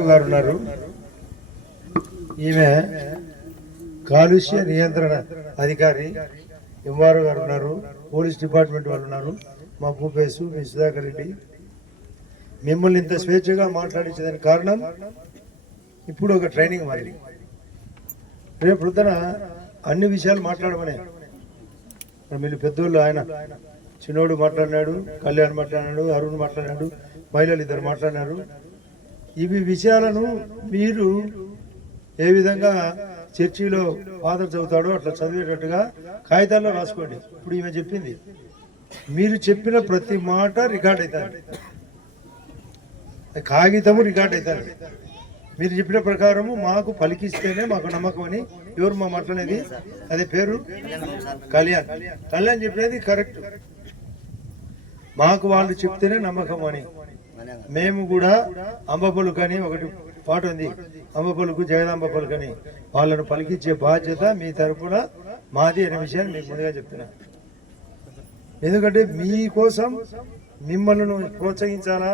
గారు ఉన్నారు. ఈమె కాలుష్య నియంత్రణ అధికారి ఎంఆర్ఓ గారు ఉన్నారు. పోలీస్ డిపార్ట్మెంట్ వాళ్ళు ఉన్నారు. మా భూపేశు, మీ సుధాకర్ రెడ్డి. మిమ్మల్ని ఇంత స్వేచ్ఛగా మాట్లాడించేదానికి కారణం ఇప్పుడు ఒక ట్రైనింగ్ మరి. రేపు పొద్దున అన్ని విషయాలు మాట్లాడమనే. మీరు పెద్దోళ్ళు, ఆయన చిన్నోడు మాట్లాడినాడు, కళ్యాణ్ మాట్లాడినాడు, అరుణ్ మాట్లాడినాడు, మహిళలు ఇద్దరు మాట్లాడినారు. ఇవి విషయాలను మీరు ఏ విధంగా చర్చిలో ఫాదర్ చదువుతాడో అట్లా చదివేటట్టుగా కాగితాల్లో రాసుకోండి. ఇప్పుడు ఈమె చెప్పింది, మీరు చెప్పిన ప్రతి మాట రికార్డ్ అవుతుంది, కాగితము రికార్డ్ అవుతుంది. మీరు చెప్పిన ప్రకారము మాకు పలికిస్తేనే మాకు నమ్మకం అని. ఎవరు మా మాట్లాడేది? అదే పేరు కళ్యాణ్. కళ్యాణ్ చెప్పినది కరెక్ట్. మాకు వాళ్ళు చెప్తేనే నమ్మకం అని. మేము కూడా అంబపలుకని ఒకటి పాట ఉంది, అంబపలుకు జగదాంబ పలుకని, వాళ్ళను పలికించే బాధ్యత మీ తరఫున మాది అనే విషయాన్ని మీకు ముందుగా చెప్తున్నా. ఎందుకంటే మీకోసం మిమ్మల్ని ప్రోత్సహించాలా,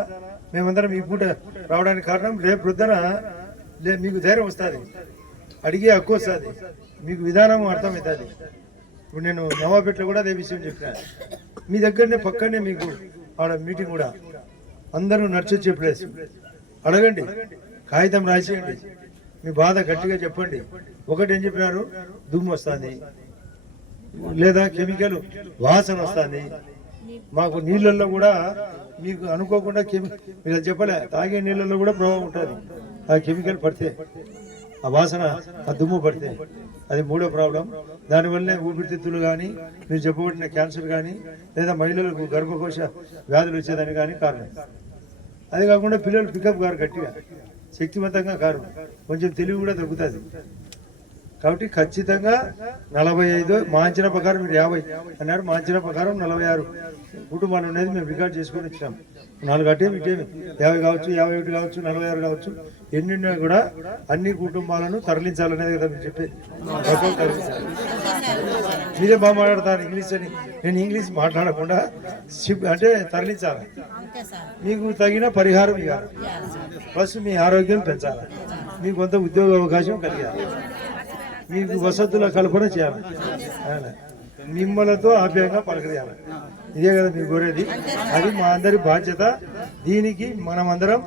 మేమందరం మీ పూట రావడానికి కారణం రేపు వృద్ధన మీకు ధైర్యం వస్తుంది, అడిగే హక్కు వస్తుంది, మీకు విధానం అర్థమవుతుంది. ఇప్పుడు నేను నవాపేటలో కూడా అదే విషయం చెప్పిన. మీ దగ్గరనే పక్కనే మీకు ఆడ మీటింగ్ కూడా, అందరూ నడిచొచ్చే ప్లేస్. అడగండి, కాగితం రాసేయండి, మీ బాధ గట్టిగా చెప్పండి. ఒకటి ఏం చెప్పినారు, దుమ్ము వస్తుంది లేదా కెమికల్ వాసన వస్తుంది, మాకు నీళ్ళల్లో కూడా మీకు అనుకోకుండా మీరు చెప్పలే, తాగే నీళ్ళల్లో కూడా ప్రభావం ఉంటుంది. ఆ కెమికల్ పడితే, ఆ వాసన, ఆ దుమ్ము పడితే, అది మూడో ప్రాబ్లం. దానివల్లే ఊపిరితిత్తులు కానీ, మీరు చెప్పబడిన క్యాన్సర్ కానీ, లేదా మహిళలకు గర్భకోశ వ్యాధులు వచ్చేదని కానీ కారణం. అది కాకుండా పిల్లలు పికప్ గారు గట్టిగా శక్తివంతంగా కారు, కొంచెం తెలివి కూడా తగ్గుతుంది. కాబట్టి ఖచ్చితంగా 45, మా అంచనా ప్రకారం మీరు 50 అన్నారు, మా అంచనా ప్రకారం 46 కుటుంబాలు అనేది మేము రికార్డ్ చేసుకొని వచ్చినాం. 4 అటేమి ఇటేమి 50 కావచ్చు, 51 కావచ్చు, 46 కావచ్చు, ఎన్నిన్నా కూడా అన్ని కుటుంబాలను తరలించాలనేది కదా మీరు చెప్పేది. తరలించాలి. మీరే బాగా మాట్లాడతారు ఇంగ్లీష్ అని. నేను ఇంగ్లీష్ మాట్లాడకుండా అంటే తరలించాలి. మీకు తగిన పరిహారం ఇవ్వాలి, ప్లస్ మీ ఆరోగ్యం పెంచాలి, మీకు కొంత ఉద్యోగ అవకాశం కలిగాలి, మీకు వసతుల కల్పన చేయాలి, మిమ్మలతో ఆప్యాయంగా పలకరియాలి. ఇదే కదా మీరు కోరేది. అది మా అందరి బాధ్యత. దీనికి మనమందరం,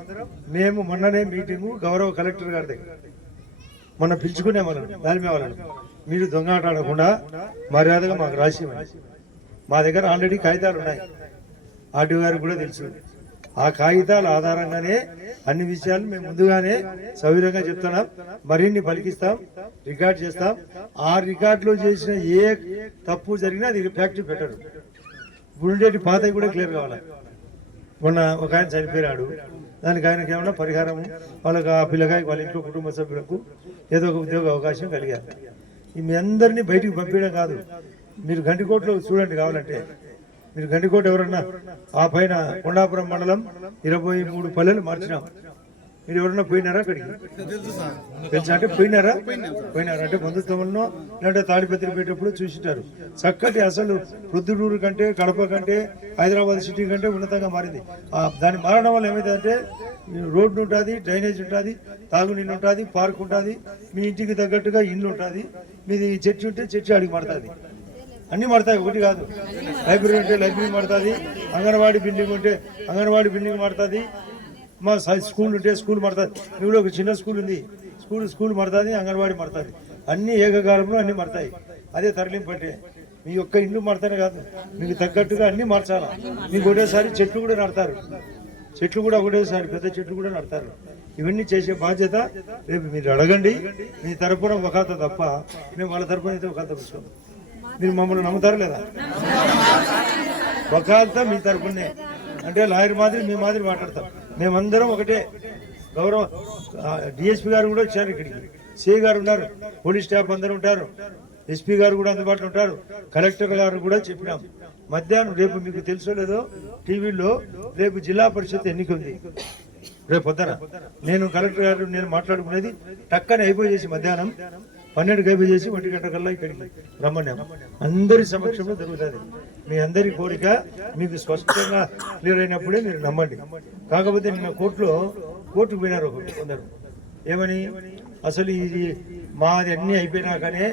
మేము మొన్ననే మీటింగు గౌరవ కలెక్టర్ గారి దగ్గర మొన్న పిలుచుకునే వాళ్ళను, దాని వాళ్ళను, మీరు దొంగాట ఆడకుండా మర్యాదగా మాకు రాసి మా దగ్గర ఆల్రెడీ కాగితాలు ఉన్నాయి, ఆర్టీఓ గారికి కూడా తెలుసు. ఆ కాగితాల ఆధారంగానే అన్ని విషయాలు మేము ముందుగానే సౌకర్యంగా చెప్తున్నాం. మరిన్ని పలికిస్తాం, రికార్డ్ చేస్తాం. ఆ రికార్డులో చేసిన ఏ తప్పు జరిగినా అది ఫ్యాక్టరీ పెట్టరు. ఉండేటి పాతవి కూడా క్లియర్ కావాలి. మొన్న ఒక ఆయన చనిపోయాడు, దానికి ఆయనకి ఏమన్నా పరిహారం, వాళ్ళకి ఆ పిల్లకాయకి వాళ్ళ ఇంట్లో కుటుంబ సభ్యులకు ఏదో ఒక ఉద్యోగ అవకాశం కలిగారు. మీ అందరినీ బయటికి పంపించడం కాదు. మీరు గండికోటలో చూడండి కావాలంటే. మీరు గండికోట ఎవరన్నా ఆ పైన కొండాపురం మండలం 23 పల్లెలు మార్చినాం. మీరు ఎవరన్నా పోయినారా అక్కడికి? తెలుసా? అంటే పోయినారా అంటే బంధుత్వంలో లేదంటే తాడిపత్రి పెట్టేటప్పుడు చూసింటారు. చక్కటి అసలు ప్రొద్దుటూరు కంటే, కడప కంటే, హైదరాబాద్ సిటీ కంటే ఉన్నతంగా మారింది. దాన్ని మారడం వల్ల ఏమైందంటే రోడ్డు ఉంటుంది, డ్రైనేజ్ ఉంటుంది, తాగునీళ్ళు ఉంటుంది, పార్క్ ఉంటుంది, మీ ఇంటికి తగ్గట్టుగా ఇల్లు ఉంటుంది, మీది చర్చి ఉంటే చర్చి అడిగి మారుతుంది, అన్నీ మారుతాయి. ఒకటి కాదు, లైబ్రరీ ఉంటే లైబ్రరీ మారుతుంది, అంగన్వాడీ బిల్డింగ్ ఉంటే అంగన్వాడీ బిల్డింగ్ మారుతుంది, మా స్కూల్ ఉంటే స్కూల్ మారుతుంది. ఇప్పుడు ఒక చిన్న స్కూల్ ఉంది, స్కూల్ మారుతుంది, అంగన్వాడీ మారుతుంది. అన్ని ఏకకాలంలో అన్ని మారుతాయి. అదే తరలింపు అంటే మీ యొక్క ఇల్లు మారుతానే కాదు, మీకు తగ్గట్టుగా అన్ని మార్చాలా. మీకు ఒకటేసారి చెట్లు కూడా నడతారు, చెట్లు కూడా ఒకటేసారి పెద్ద చెట్లు కూడా నడతారు. ఇవన్నీ చేసే బాధ్యత రేపు మీరు అడగండి. మీ తరపున ఒకత తప్ప మేము వాళ్ళ తరపున అయితే ఒకత పుచ్చుకోం. మీరు మమ్మల్ని నమ్ముతారు లేదా? ఒకత మీ తరపునే అంటే లాయర్ మాదిరి మీ మాదిరి మాట్లాడతాం. మేమందరం ఒకటే. గౌరవ డిఎస్పీ గారు కూడా వచ్చారు ఇక్కడికి, సిఐ గారు ఉన్నారు, పోలీస్ స్టాఫ్ అందరూ ఉంటారు, ఎస్పీ గారు కూడా అందుబాటులో ఉంటారు, కలెక్టర్ గారు కూడా చెప్పినాం. మధ్యాహ్నం రేపు మీకు తెలుసో లేదో టీవీలో రేపు జిల్లా పరిషత్ ఎన్నిక ఉంది. రేపు పొద్దున నేను కలెక్టర్ గారు నేను మాట్లాడుకునేది టక్కని అయిపోయేసి మధ్యాహ్నం 12 గైపు చేసి 1 గంట కల్లా ఇక్కడికి రమ్మన్నాము. అందరి సమక్షంలో జరుగుతుంది. మీ అందరి కోరిక మీకు స్పష్టంగా క్లియర్ అయినప్పుడే మీరు నమ్మండి. కాకపోతే నిన్న కోర్టులో కోర్టుకు పోయినారు కొందరు. ఏమని, అసలు ఇది మాది అన్నీ అయిపోయినాకనే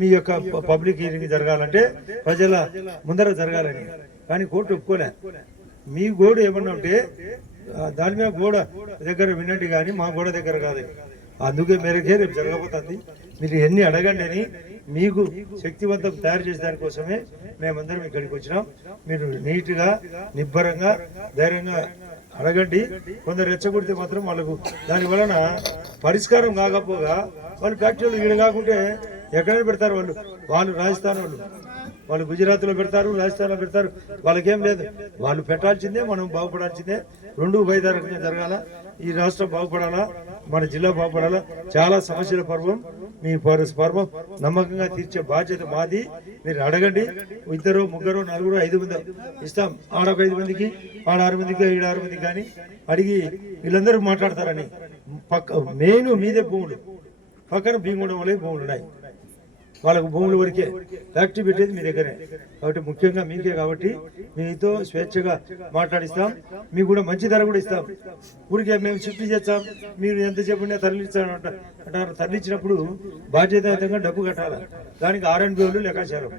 మీ యొక్క పబ్లిక్ హీరింగ్ జరగాలంటే ప్రజల ముందర జరగాలని. కానీ కోర్టు ఒప్పుకోలే. మీ గోడ ఏమన్నా ఉంటే దాని మీద గోడ దగ్గర వినండి, కానీ మా గోడ దగ్గర కాదు. అందుకే మేరకే రేపు జరగబోతుంది. మీరు ఎన్ని అడగండి అని మీకు శక్తివంతం తయారు చేసే దానికోసమే మేమందరం ఇక్కడికి వచ్చినాం. మీరు నీట్గా నిబ్బరంగా ధైర్యంగా అడగండి. కొందరు రెచ్చగొడితే మాత్రం వాళ్ళకు దాని వలన పరిష్కారం కాకపోగా వాళ్ళు ఫ్యాక్టరీలు ఈడ కాకుంటే ఎక్కడైనా పెడతారు. వాళ్ళు రాజస్థాన్ వాళ్ళు గుజరాత్లో పెడతారు, రాజస్థాన్లో పెడతారు. వాళ్ళకేం లేదు. వాళ్ళు పెట్టాల్సిందే, మనం బాగుపడాల్సిందే. రెండు ఉభయదారకంగా జరగాల. ఈ రాష్ట్రం బాగుపడాలా, మన జిల్లా బాగుపడాలా. చాలా సమస్యల పర్వం. మీ పర్వం నమ్మకంగా తీర్చే బాధ్యత మాది. మీరు అడగండి. 2, 3, 4, 5 మంది ఇస్తాం. ఆడ 5 మందికి, ఆడ 6 మందికి, ఈడ 6 మందికి కానీ అడిగి వీళ్ళందరూ మాట్లాడతారని. మెయిన్ మీదే భూములు, పక్కన భీముడం వల్ల భూములు ఉన్నాయి. వాళ్ళకు భూముల వరకే ఫ్యాక్టరీ పెట్టేది మీ దగ్గరే. కాబట్టి ముఖ్యంగా మీకే. కాబట్టి మీతో స్వేచ్ఛగా మాట్లాడిస్తాం. మీకు కూడా మంచి ధర కూడా ఇస్తాం. ఊరికే మేము షిఫ్ట్ చేస్తాం, మీరు ఎంతసేపు తరలిస్తాం అంటారు. తరలించినప్పుడు బాధ్యతాయుతంగా డబ్బు కట్టాలి. దానికి R&B వాళ్ళు లెక్కాచారం.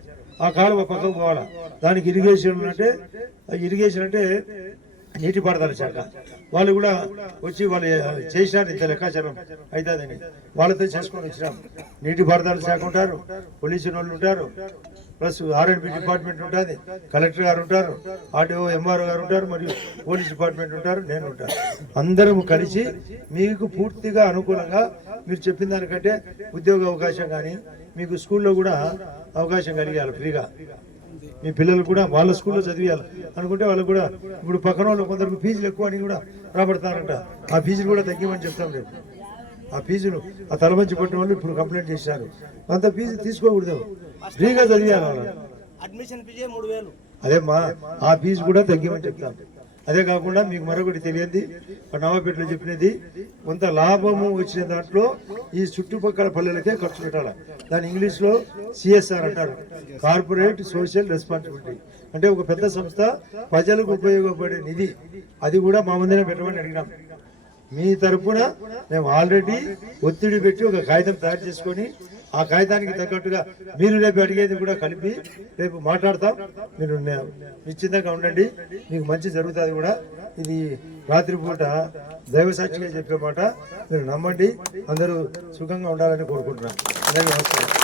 ఆ కాలువ పక్కకు పోవాలా. దానికి ఇరిగేషన్ అంటే నీటిపారుదల శాఖ వాళ్ళు కూడా వచ్చి వాళ్ళు చేసినారు. ఇంత లెక్కాచారం అవుతుందని వాళ్ళతో చేసుకొని వచ్చినాం. నీటిపారుదల శాఖ ఉంటారు, పోలీసు వాళ్ళు ఉంటారు, ప్లస్ R&B డిపార్ట్మెంట్ ఉంటుంది, కలెక్టర్ గారు ఉంటారు, ఆర్టీఓ MRO గారు ఉంటారు, మరియు పోలీస్ డిపార్ట్మెంట్ ఉంటారు, నేను ఉంటాను. అందరం కలిసి మీకు పూర్తిగా అనుకూలంగా మీరు చెప్పిన దానికంటే ఉద్యోగ అవకాశం కానీ మీకు స్కూల్లో కూడా అవకాశం కలిగాలి. ఫ్రీగా మీ పిల్లలు కూడా వాళ్ళ స్కూల్లో చదివేయాలి అనుకుంటే వాళ్ళకు కూడా ఇప్పుడు పక్కన వాళ్ళు కొందరికి ఫీజులు ఎక్కువ అని కూడా రాబడతారంట. ఆ ఫీజులు కూడా తగ్గిమని చెప్తాం రేపు. ఆ ఫీజులు ఆ తలమంచి పట్టిన వాళ్ళు ఇప్పుడు కంప్లైంట్ చేశారు. అంత ఫీజు తీసుకోకూడదు, ఫ్రీగా చదివేయాలి వాళ్ళు. అడ్మిషన్ ఫీజే 3000. అదేమ్మా, ఆ ఫీజు కూడా తగ్గిమని చెప్తాం. అదే కాకుండా మీకు మరొకటి తెలియంది, నవాపేటలో చెప్పినది, కొంత లాభము వచ్చిన దాంట్లో ఈ చుట్టుపక్కల పల్లెలకే ఖర్చు పెట్టాలి. దాని ఇంగ్లీష్లో CSR అంటారు, కార్పొరేట్ సోషల్ రెస్పాన్సిబిలిటీ. అంటే ఒక పెద్ద సంస్థ ప్రజలకు ఉపయోగపడే నిధి, అది కూడా మా ముందరే పెట్టమని అడిగినాం. మీ తరఫున మేము ఆల్రెడీ ఒత్తిడి పెట్టి ఒక కాగితం తయారు చేసుకొని ఆ కాగితానికి తగ్గట్టుగా మీరు రేపు అడిగేది కూడా కలిపి రేపు మాట్లాడతాం. మీరు నిశ్చితంగా ఉండండి, మీకు మంచి జరుగుతుంది కూడా. ఇది రాత్రిపూట దైవసాక్షిగా చెప్పే మాట. మీరు నమ్మండి. అందరూ సుఖంగా ఉండాలని కోరుకుంటున్నాను. అందరికీ నమస్కారం.